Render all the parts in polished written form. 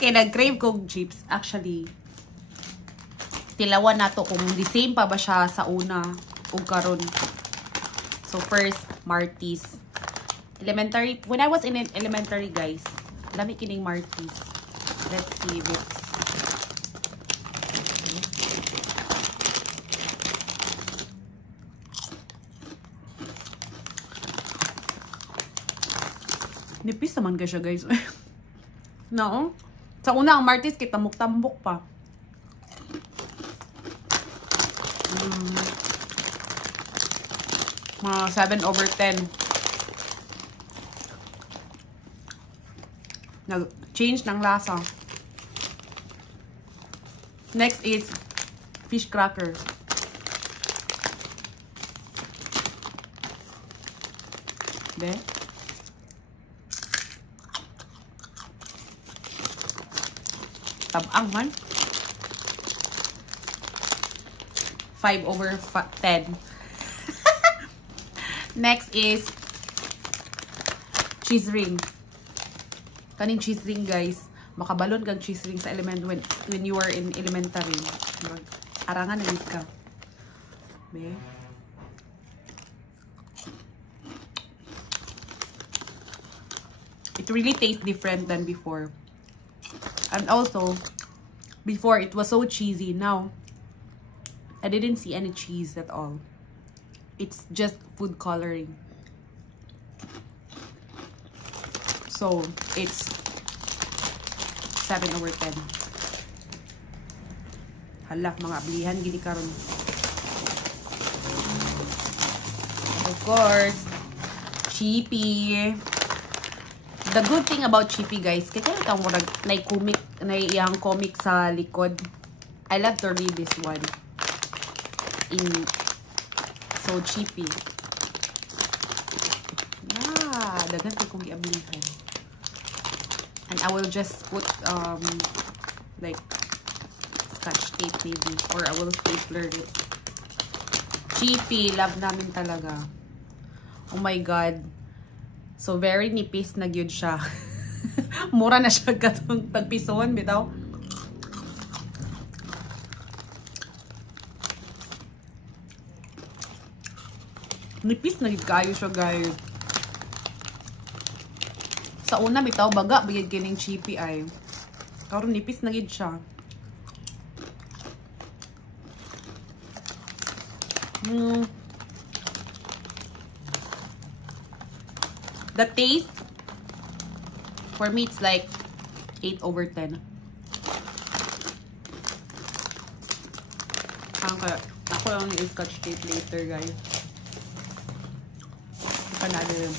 Kaya nag-crave kong chips. Actually, tilawan na to kung the same pa ba siya sa una o karon. So first, Martis. Elementary, when I was in elementary, guys, dami kining Martis. Let's see if it's nipis naman ka siya, guys. No? Sa una, ang Martis, kitamok-tambok pa. Mga 7/10. Nag-change ng lasa. Next is fish cracker. Be? Tabang man. 5/10. Next is cheese ring. Kaning cheese ring, guys. Makabalon kang cheese ring sa when you were in elementary. Arangan na ka. Be? It really tastes different than before. And also, before it was so cheesy. Now, I didn't see any cheese at all. It's just food coloring. So, it's 7/10. Hala, mga ablihan, gini karon. Of course, Chippy. The good thing about Chippy, guys, kaya ito murag na comic sa likod. I love to read this one. So Chippy. Yeah, dagan kong giablihan. And I will just put like scotch tape maybe, or I will stapler it. Chippy, love namin talaga. Oh my god. So, very nipis na gyud siya. Mura na siya katong tagpison, bitaw. Nipis na gyud kayo siya, guys. Sa una, bitaw, baga, bigyan kining Chippy ay. Karon nipis na gyud siya. The taste, for me, it's like 8/10. Ako lang i-scotch tape later, guys. Panalo yun.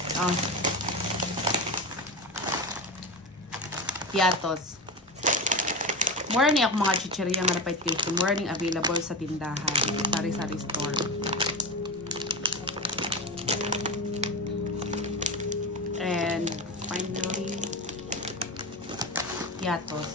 Piatos. Mura ni ako mga chichirya nga napay taste. Mura ning available sa tindahan. Sari-sari store. And finally, Piatos.